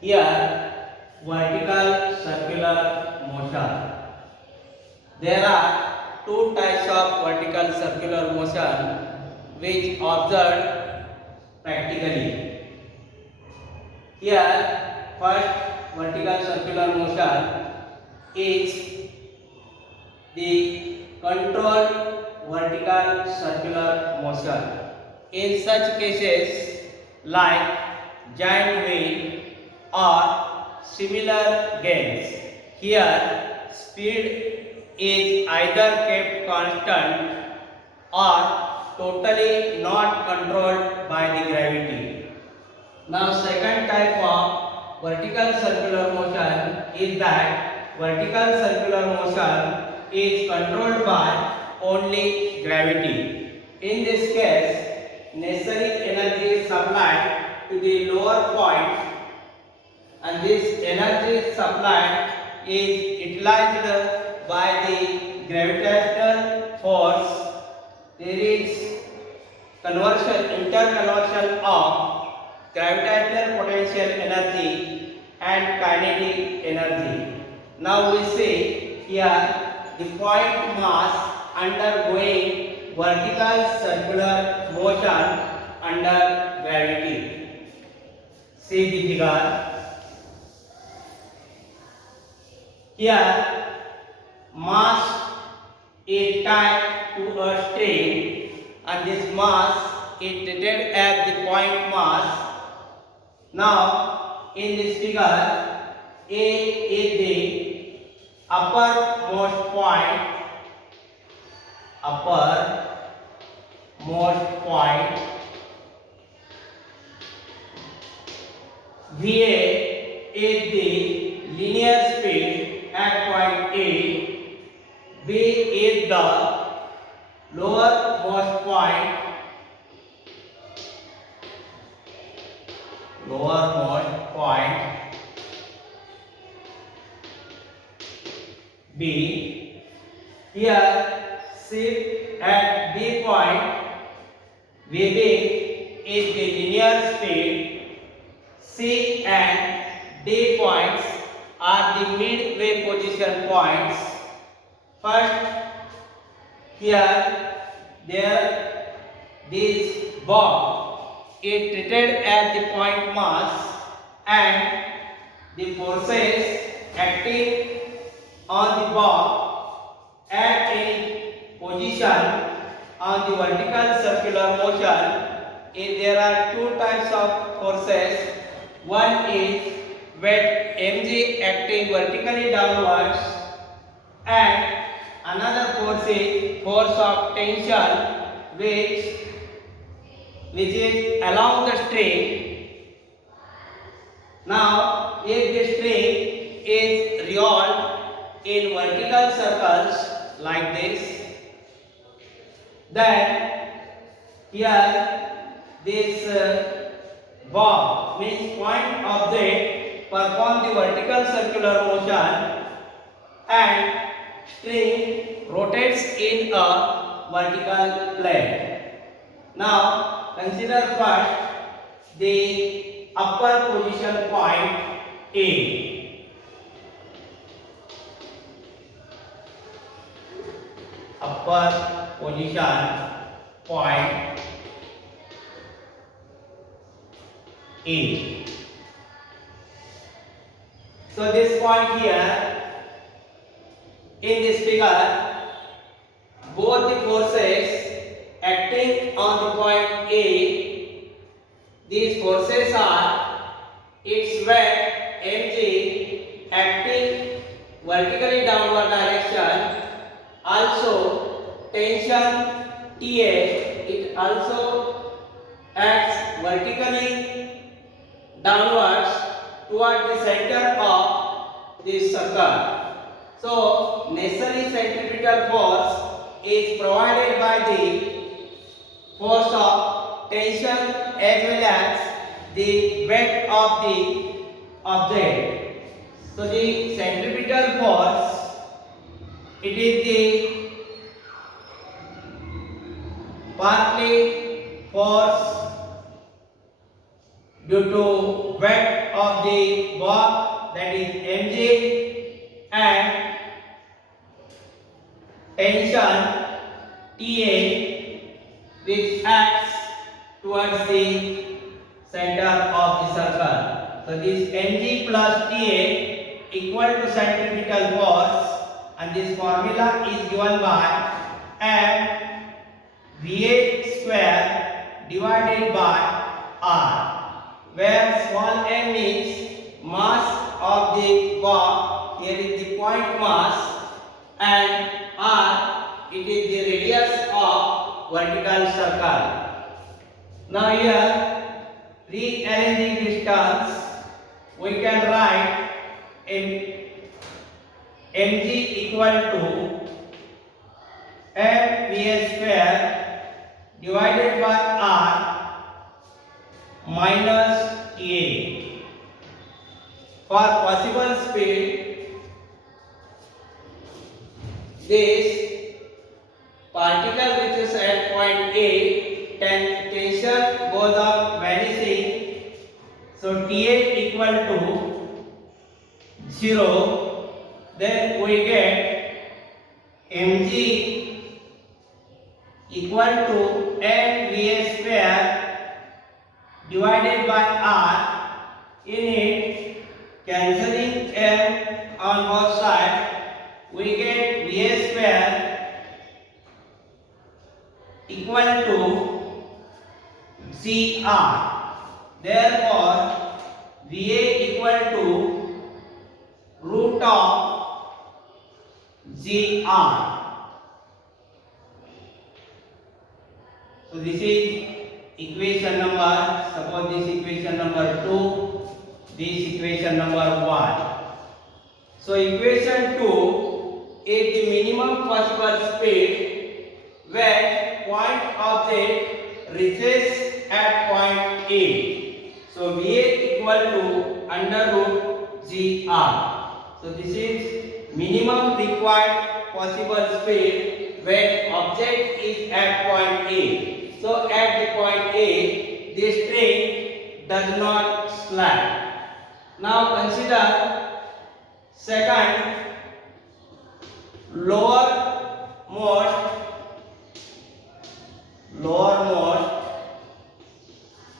Here, vertical circular motion. There are two types of vertical circular motion which observed practically. Here, first vertical circular motion is the controlled vertical circular motion. In such cases like giant wheel or similar games, here speed is either kept constant or totally not controlled by the gravity. Now second type of vertical circular motion is that vertical circular motion is controlled by only gravity. In this case, necessary energy is supplied to the lower point, and this energy supplied is utilized by the gravitational force. There is interconversion of gravitational potential energy and kinetic energy. Now we see here the point mass undergoing vertical circular motion under gravity. See the figure. Here mass is tied to a string, and this mass is treated as the point mass. Now in this figure, A is the uppermost point, VA is the linear speed at point A, B is the lowermost point, B. Here shift at B point, VB is the linear speed, C and D points are the midway position points. First, here this bomb is treated as the point mass, and the forces acting on the bomb at any position on the vertical circular motion. There are two types of forces. One is weight mg acting vertically downwards, and another force is force of tension which is along the string. Now if the string is revolved in vertical circles like this, then here this bob means point object perform the vertical circular motion, and string rotates in a vertical plane. Now consider first the upper position point A. Upper position point A. So this point here in this figure, both the forces acting on the point A, these forces are its weight mg acting vertically downward direction, also tension TA, it also acts vertically downwards toward the center of this circle. So necessary centripetal force is provided by the force of tension as well as the weight of the object. So the centripetal force, it is the partly force due to weight of the ball, that is mg, and tension Ta which acts towards the center of the circle. So this mg plus Ta equal to centripetal force, and this formula is given by m Va square divided by r, where small m means mass of the ball, here is the point mass, and r it is the radius of vertical circle. Now here, rearranging these terms, we can write mg equal to mva square divided by r minus ta. For possible speed, this particle which is at point A, tension goes on vanishing, so Ta equal to 0, then we get mg equal to mva square divided by r. In it, cancelling m on both sides, we get va square equal to Cr. Therefore, Va equal to root of Gr. So this is equation number, suppose this equation number 2, this equation number 1. So equation 2 is the minimum possible speed when point object reaches at point A. So Va equal to under root Gr. So this is minimum required possible speed when object is at point A. So at the point A, this string does not slide. Now consider second lowermost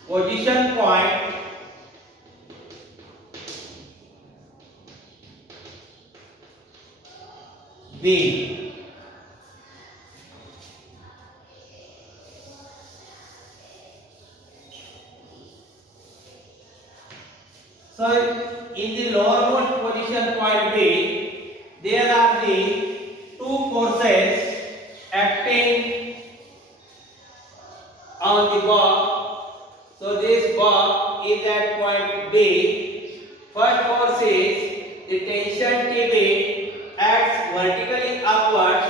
position point B. So in the lowermost position point B, there are the two forces acting on the ball. So this ball is at point B. First force is the tension Tb acts vertically upwards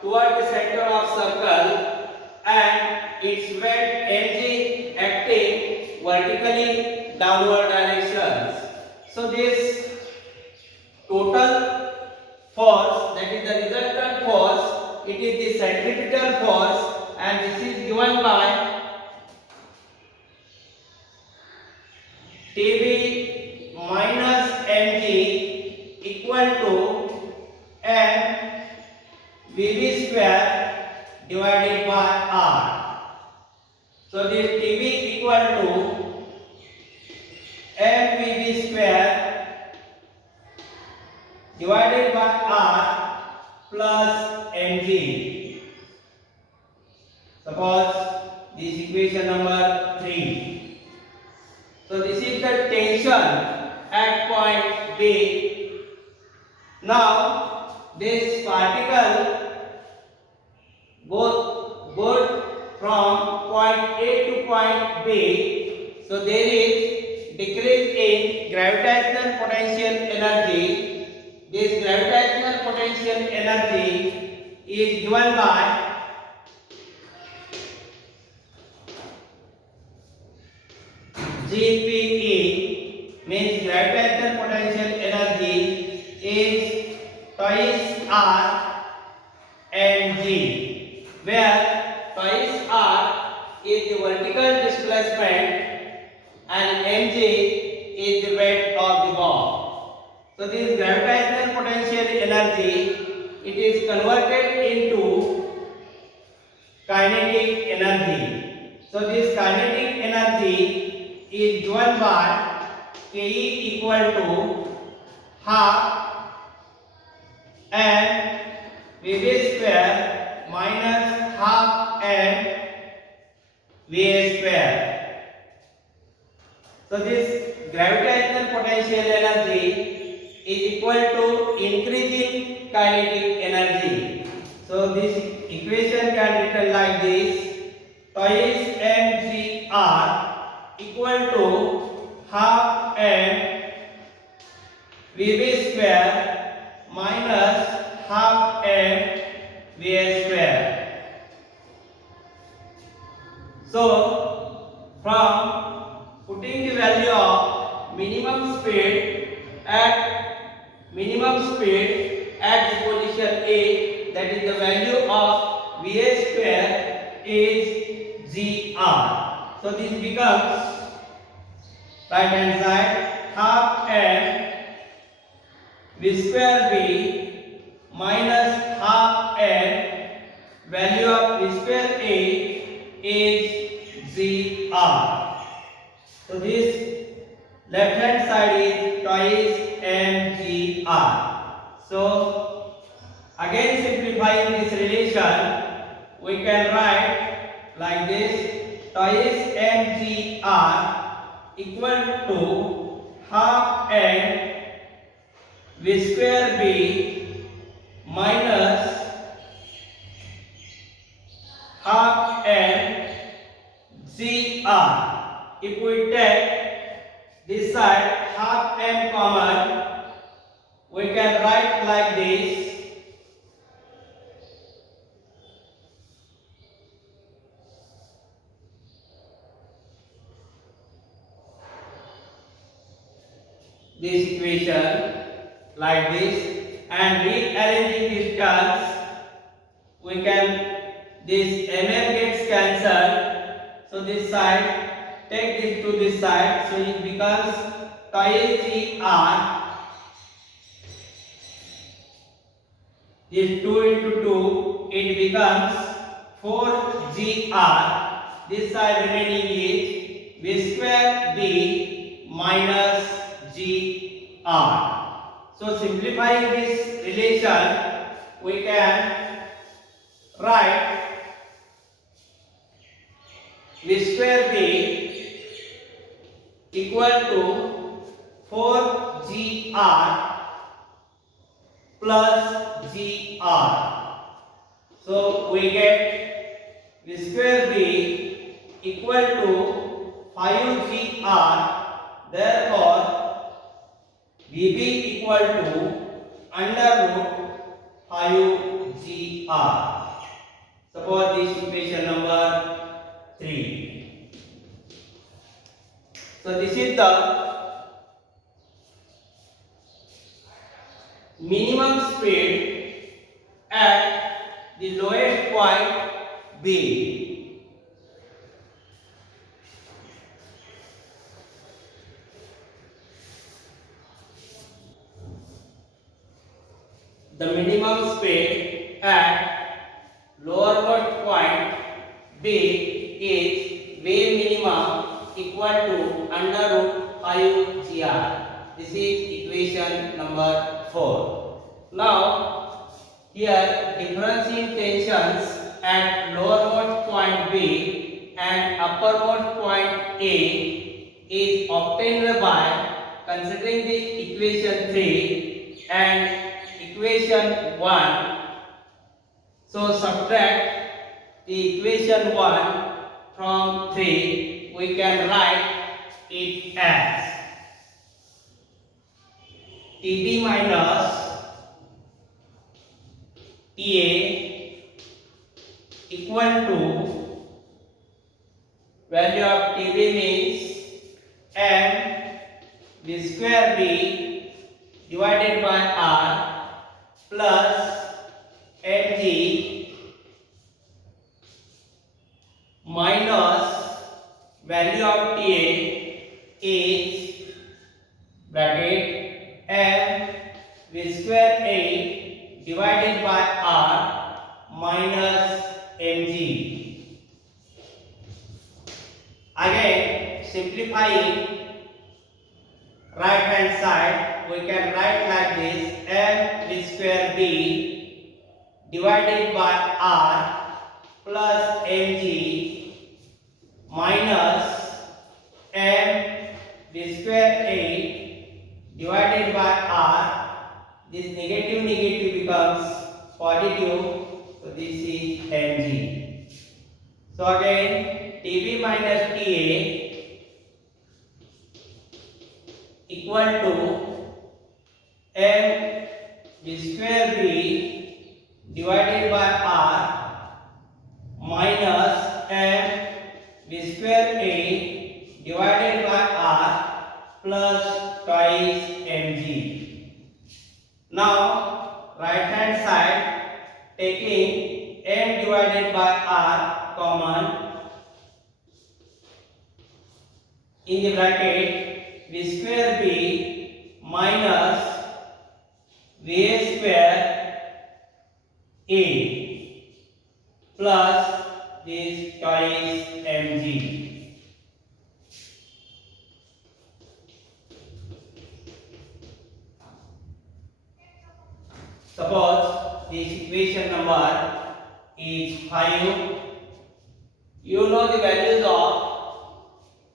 toward the center of circle, and its weight mg acting vertically downward directions. So this total force, that is the resultant force, it is the centripetal force, and this is given by Tb minus mg equal to m Vb square divided by r. So this Tb equal to m Vb square divided by r plus mg. Suppose this equation number 3. So this is the tension at point B. Now this particle goes from point A to point B. So there is decrease in gravitational potential energy. This gravitational potential energy is given by GPE, means gravitational potential energy is twice R mg, where twice R is the vertical displacement and is the weight of the ball. So this gravitational potential energy, it is converted into kinetic energy. So this kinetic energy is given by Ke equal to half m v square minus half m v square. So this gravitational potential energy is equal to increasing kinetic energy. So this equation can be written like this: twice mgr equal to half m v square minus half m v square. So from putting the value of minimum speed at the position A, that is the value of Va square is gr. So this becomes right hand side half m v square b minus half m, value of v square a is gr. So this left hand side is twice mgr. So again simplifying this relation, we can write like this: twice mgr equal to half m v square b minus half m gr. If we take this side half m common, we can write like this: this equation like this, and rearranging these terms, we can, this mm gets cancelled, so this side take this to this side, so it becomes twice gr. This 2 into 2, it becomes 4gr. This side remaining is v square b minus gr. So simplifying this relation, we can write v square b equal to 4gr plus gr. So we get v square b equal to 5gr. Therefore vb equal to under root 5gr. Suppose this equation number 3. So this is the minimum speed at the lowest point B. The minimum speed at lowermost point B is V minimum equal to under root 5gr. This is equation number 4. Now here difference in tensions at lowermost point B and uppermost point A is obtained by considering the equation 3 and equation 1. So subtract the equation 1 from 3, we can write it as TB minus TA equal to, value of TB means m v square b divided by r plus mg minus value of TA is bracket m v square a divided by r minus mg. Again, simplifying right hand side, we can write like this: m v square b divided by r plus mg minus m v square a divided by r. This negative becomes positive, so this is mg. So again, tb minus ta equal to m v square b divided by r minus m v square a divided by r plus twice mg. Now right hand side, taking m divided by r common, in the bracket v square b minus v square a plus this twice mg. Suppose this equation number is 5. You know the values of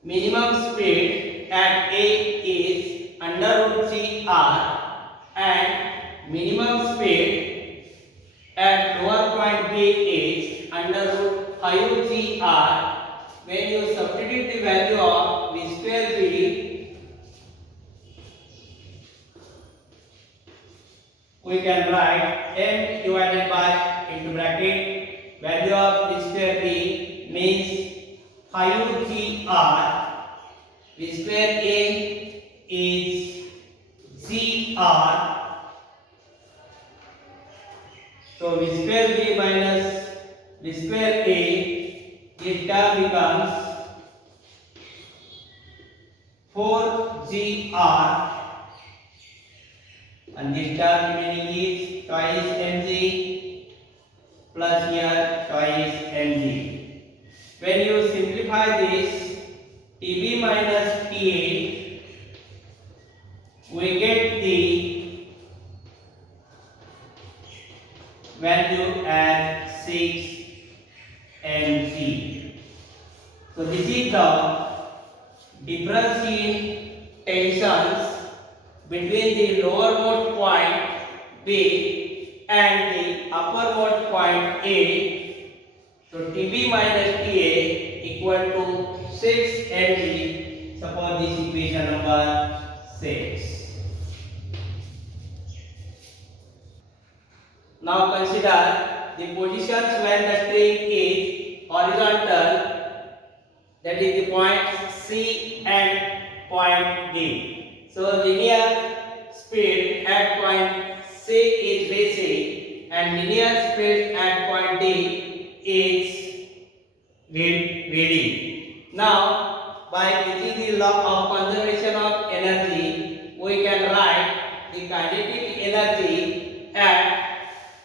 minimum speed at A is under root CR and minimum speed at lower point B is under root 5GR. When you substitute the value of V square B, we can write m divided by into bracket value of V square B means 5GR. V square A is GR. So V square B minus V square A, this term becomes 4GR, and this term remaining is twice mg plus here twice mg. When you simplify this, tb minus ta, we get the value as 6 mg. So this is the difference in tensions between the lowermost point B and the uppermost point A. So Tb minus Ta equal to 6 mg. Suppose this equation number 6. Now consider the positions when the string is horizontal, that is the point C and point D. So linear speed at point C is Vc and linear speed at point D is Vd. Now by using the law of conservation of energy, we can write the kinetic energy at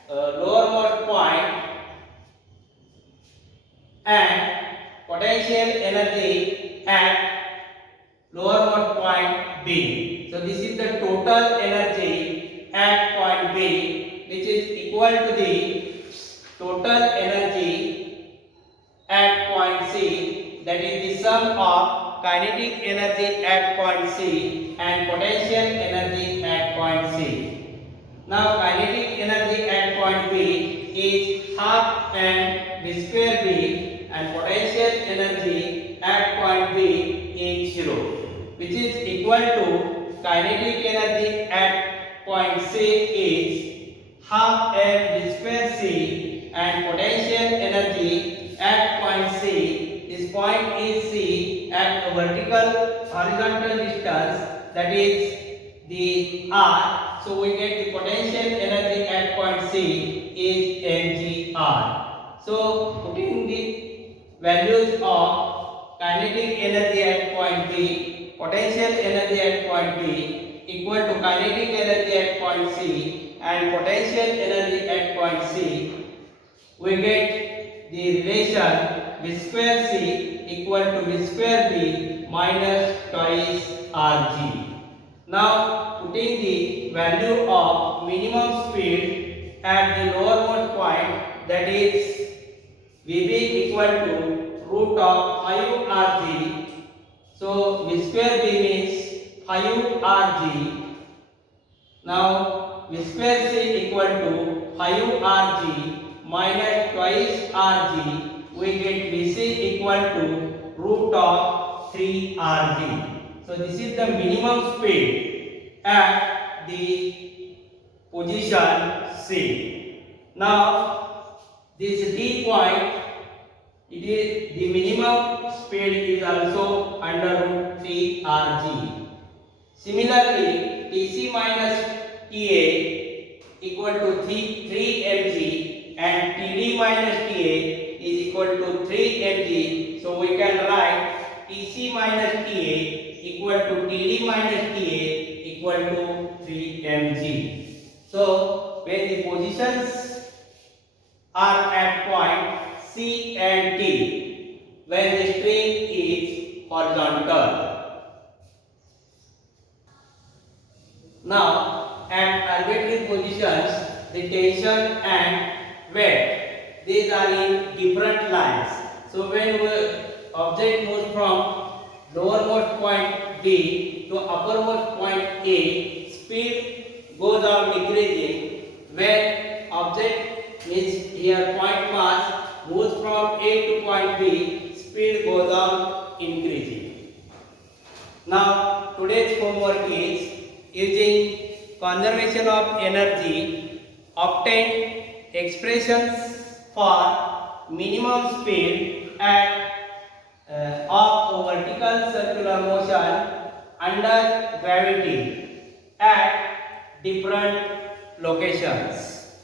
lowermost point and potential energy at lowermost point B. So this is the total energy at point B, which is equal to the total energy at point C, that is the sum of kinetic energy at point C and potential energy at point C. Now kinetic energy at point B is half mv square B and potential energy at point B is 0, which is equal to kinetic energy at point C is half mv square C and potential energy at point C. This point is C at a vertical horizontal distance, that is the R. So we get the potential energy at point C is mgr. So putting the values of kinetic energy at point B, potential energy at point B, equal to kinetic energy at point C and potential energy at point C, we get the relation V square C equal to V square B minus twice Rg. Now putting the value of minimum speed at the lowermost point, that is Vb equal to root of 5Rg. So V square B means 5Rg. Now V square C equal to 5Rg minus twice Rg. We get Vc equal to root of 3Rg. So this is the minimum speed at the position C. Now this D point, it is the minimum speed is also under root 3Rg. Similarly, Tc minus Ta equal to 3 mg and Td minus Ta is equal to 3 mg. So we can write Tc minus Ta equal to Td minus Ta equal to 3 mg. So when the positions are at point C and T, when the string is horizontal. Now at arbitrary positions, the tension and weight, these are in different lines. So when object moves from lowermost point B to uppermost point A, speed goes on decreasing. When object means here point mass moves from A to point B, speed goes on increasing. Now today's homework is using conservation of energy, obtain expressions for minimum speed at of vertical circular motion under gravity at different locations.